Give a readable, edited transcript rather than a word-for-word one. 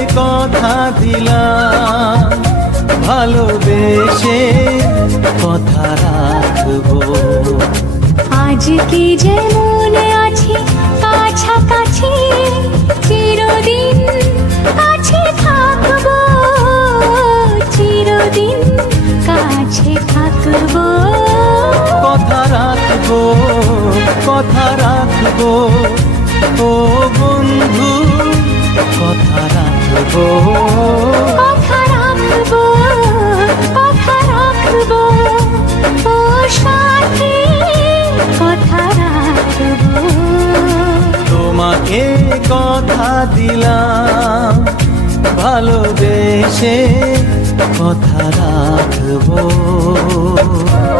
কথা দিলাম, ভালোবেসে কথা রাখবো। আজকে যেমন আছি কাছাকাছি, চিরদিন কাছে থাকবো, চিরদিন কাছে থাকবো। কথা রাখবো, কথা রাখবো, ও বন্ধু কথা রাখবো। কথা রাখবো, কথা রাখবো, ও সাথী কথা রাখবো। তোমাকে কথা দিলাম, ভালোবেসে কথা রাখবো।